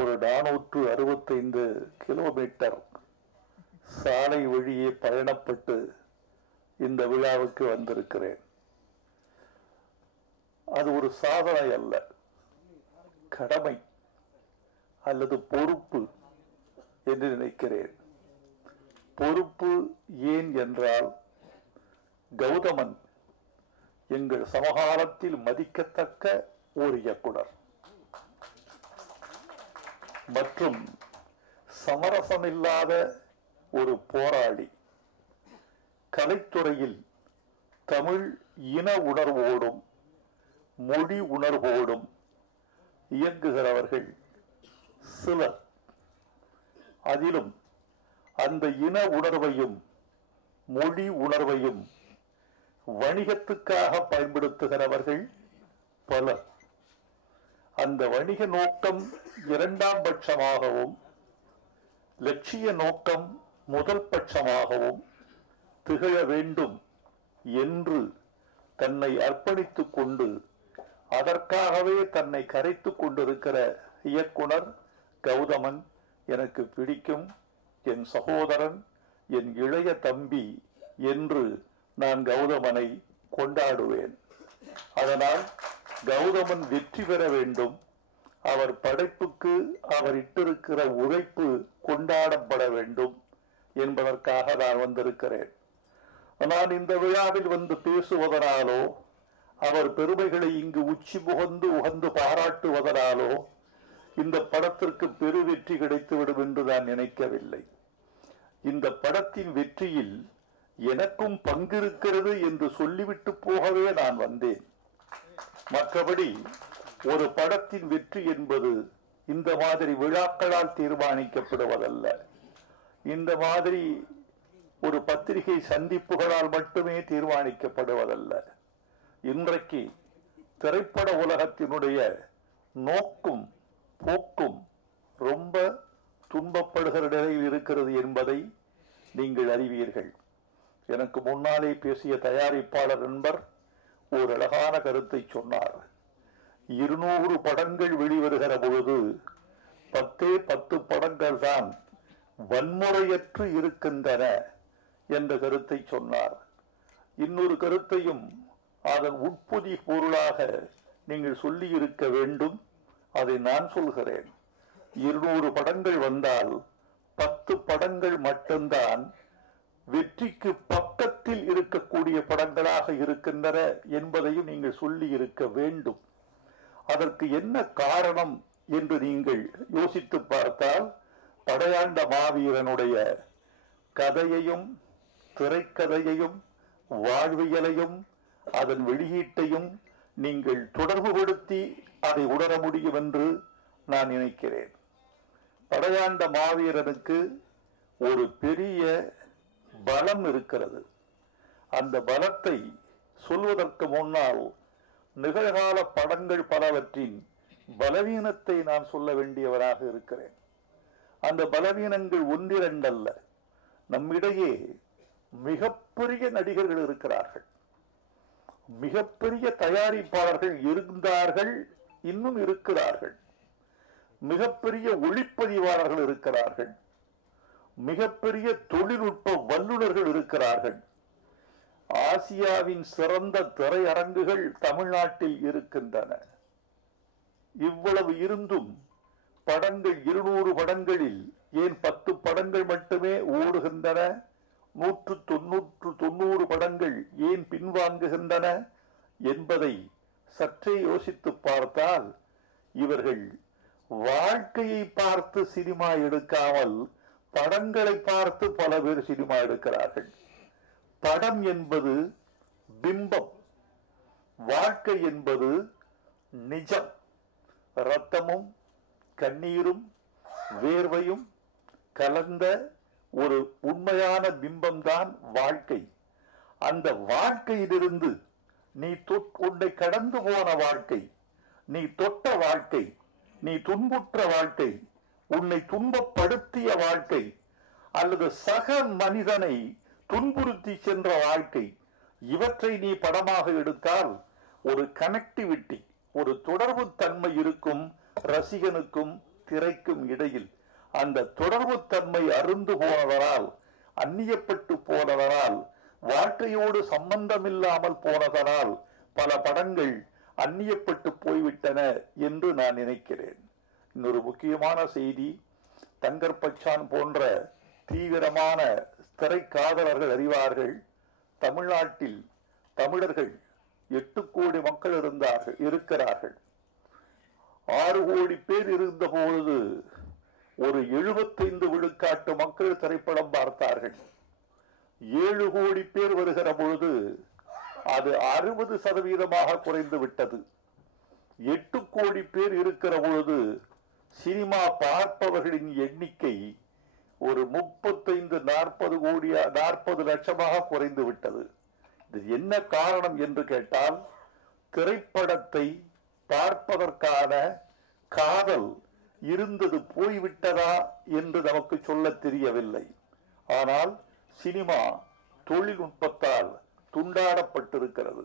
ஒரு 465 கிலோமீட்டர் சாலை வழியே பயணப்பட்டு இந்த விழாவுக்கு வந்திருக்கிறேன். அது ஒரு சாதனை அல்ல, கடமை அல்லது பொறுப்பு என்று நினைக்கிறேன். பொறுப்பு ஏன் என்றால், கௌதமன் எங்கள் சமகாலத்தில் மதிக்கத்தக்க ஒரு இயக்குனர் மற்றும் சமரசமில்லாத ஒரு போராளி. கலைத்துறையில் தமிழ் இன உணர்வோடும் மொழி உணர்வோடும் இயங்குகிறவர்கள் சிலர். அதிலும் அந்த இன உணர்வையும் மொழி உணர்வையும் வணிகத்துக்காக பயன்படுத்துகிறவர்கள் பலர். அந்த வணிக நோக்கம் இரண்டாம் பட்சமாகவும் லட்சிய நோக்கம் முதல் பட்சமாகவும் திகழ வேண்டும் என்று தன்னை அர்ப்பணித்துக் கொண்டு அதற்காகவே தன்னை கரைத்துக் கொண்டிருக்கிற இயக்குனர் கௌதமன் எனக்கு பிடிக்கும். என் சகோதரன், என் இளைய தம்பி என்று நான் கௌதமனை கொண்டாடுவேன். அதனால் கௌதமன் வெற்றி பெற வேண்டும். அவர் படைப்புக்கு அவர் இட்டிருக்கிற உழைப்பு கொண்டாடப்பட வேண்டும் என்பதற்காக நான் வந்திருக்கிறேன். நான் இந்த விழாவில் வந்து பேசுவதனாலோ அவர் பெருமைகளை இங்கு உச்சி புகந்து உகந்து பாராட்டுவதனாலோ இந்த படத்திற்கு பெரு வெற்றி கிடைத்துவிடும் என்று நான் நினைக்கவில்லை. இந்த படத்தின் வெற்றியில் எனக்கும் பங்கிருக்கிறது என்று சொல்லிவிட்டு போகவே நான் வந்தேன். மற்றபடி ஒரு படத்தின் வெற்றி என்பது இந்த மாதிரி விழாக்களால் தீர்மானிக்கப்படுவதல்ல. இந்த மாதிரி ஒரு பத்திரிகை சந்திப்புகளால் மட்டுமே தீர்மானிக்கப்படுவதல்ல. இன்றைக்கு திரைப்பட உலகத்தினுடைய நோக்கும் போக்கும் ரொம்ப துன்பப்படுகிற நிலையில் இருக்கிறது என்பதை நீங்கள் அறிவீர்கள். எனக்கு முன்னாலே பேசிய தயாரிப்பாளர் நண்பர் ஒரு அழகான கருத்தை சொன்னார். 200 படங்கள் வெளிவருகிற பொழுது 10 படங்கள் தான் வன்முறையற்று இருக்கின்றன என்ற கருத்தை சொன்னார். இன்னொரு கருத்தையும் அதன் உட்பொதி பொருளாக நீங்கள் சொல்லி இருக்க வேண்டும். அதை நான் சொல்கிறேன். 200 படங்கள் வந்தால் 10 படங்கள் மட்டும்தான் வெற்றிக்கு பக்கத்தில் இருக்கக்கூடிய படங்களாக இருக்கின்றன என்பதையும் நீங்கள் சொல்லி இருக்க வேண்டும். அதற்கு என்ன காரணம் என்று நீங்கள் யோசித்து பார்த்தால், படையாண்ட மாவீரனுடைய கதையையும் திரைக்கதையையும் வாழ்வியலையும் அதன் வெளியீட்டையும் நீங்கள் தொடர்புபடுத்தி அதை உணர முடியும் என்று நான் நினைக்கிறேன். படையாண்ட மாவீரனுக்கு ஒரு பெரிய பலம் இருக்கிறது. அந்த பலத்தை சொல்வதற்கு முன்னால் நிகழ்கால படங்கள் பலவற்றின் பலவீனத்தை நான் சொல்ல வேண்டியவராக இருக்கிறேன். அந்த பலவீனங்கள் ஒன்றிரண்டல்ல. நம்மிடையே மிகப்பெரிய நடிகர்கள் இருக்கிறார்கள், மிகப்பெரிய தயாரிப்பாளர்கள் இருந்தார்கள், இன்னும் இருக்கிறார்கள், மிகப்பெரிய ஒளிப்பதிவாளர்கள் இருக்கிறார்கள், மிகப்பெரிய தொழில்நுட்ப வல்லுநர்கள் இருக்கிறார்கள். ஆசியாவின் சிறந்த திரையரங்குகள் தமிழ்நாட்டில் இருக்கின்றன. இவ்வளவு இருந்தும் படங்கள் 200 படங்களில் ஏன் 10 படங்கள் மட்டுமே ஓடுகின்றன? 190 படங்கள் ஏன் பின்வாங்குகின்றன என்பதை சற்றே யோசித்து பார்த்தால், இவர்கள் வாழ்க்கையை பார்த்து சினிமா எடுக்காமல் படங்களை பார்த்து பல பேர் சினிமா எடுக்கிறார்கள். படம் என்பது பிம்பம், வாழ்க்கை என்பது நிஜம். இரத்தமும் கண்ணீரும் வேர்வையும் கலந்த ஒரு உண்மையான பிம்பம்தான் வாழ்க்கை. அந்த வாழ்க்கையிலிருந்து நீ உன்னை கடந்து போன வாழ்க்கை, நீ தொட்ட வாழ்க்கை, நீ துன்புற்ற வாழ்க்கை, உன்னை துன்பப்படுத்திய வாழ்க்கை, அல்லது சக மனிதனை துன்புறுத்தி சென்ற வாழ்க்கை, இவற்றை நீ படமாக எடுத்தால் ஒரு கனெக்டிவிட்டி, ஒரு தொடர்பு தன்மை இருக்கும் ரசிகனுக்கும் திரைக்கும் இடையில் அந்த தொடர்பு தன்மை அருந்து போனதனால், அந்நியப்பட்டு போனதனால், வாழ்க்கையோடு சம்பந்தமில்லாமல் போனதனால் பல படங்கள் அந்நியப்பட்டு போய்விட்டன என்று நான் நினைக்கிறேன். இன்னொரு முக்கியமான செய்தி, தங்கர் பச்சான் போன்ற தீவிரமான திரைக்காதலர்கள் அறிவார்கள். தமிழ்நாட்டில் தமிழர்கள் 8 கோடி மக்கள் இருக்கிறார்கள். 6 கோடி பேர் இருந்த பொழுது ஒரு 75 விழுக்காட்டு மக்கள் திரைப்படம் பார்த்தார்கள். 7 கோடி பேர் வருகிற பொழுது அது 60% குறைந்து விட்டது. 8 கோடி பேர் இருக்கிற பொழுது சினிமா பார்ப்பவர்களின் எண்ணிக்கை ஒரு 35-40 லட்சமாக குறைந்து விட்டது. இது என்ன காரணம் என்று கேட்டால், திரைப்படத்தை பார்ப்பதற்கான காதல் இருந்தது போய்விட்டதா என்று நமக்கு சொல்ல தெரியவில்லை. ஆனால் சினிமா தொழில்நுட்பத்தால் துண்டாடப்பட்டிருக்கிறது.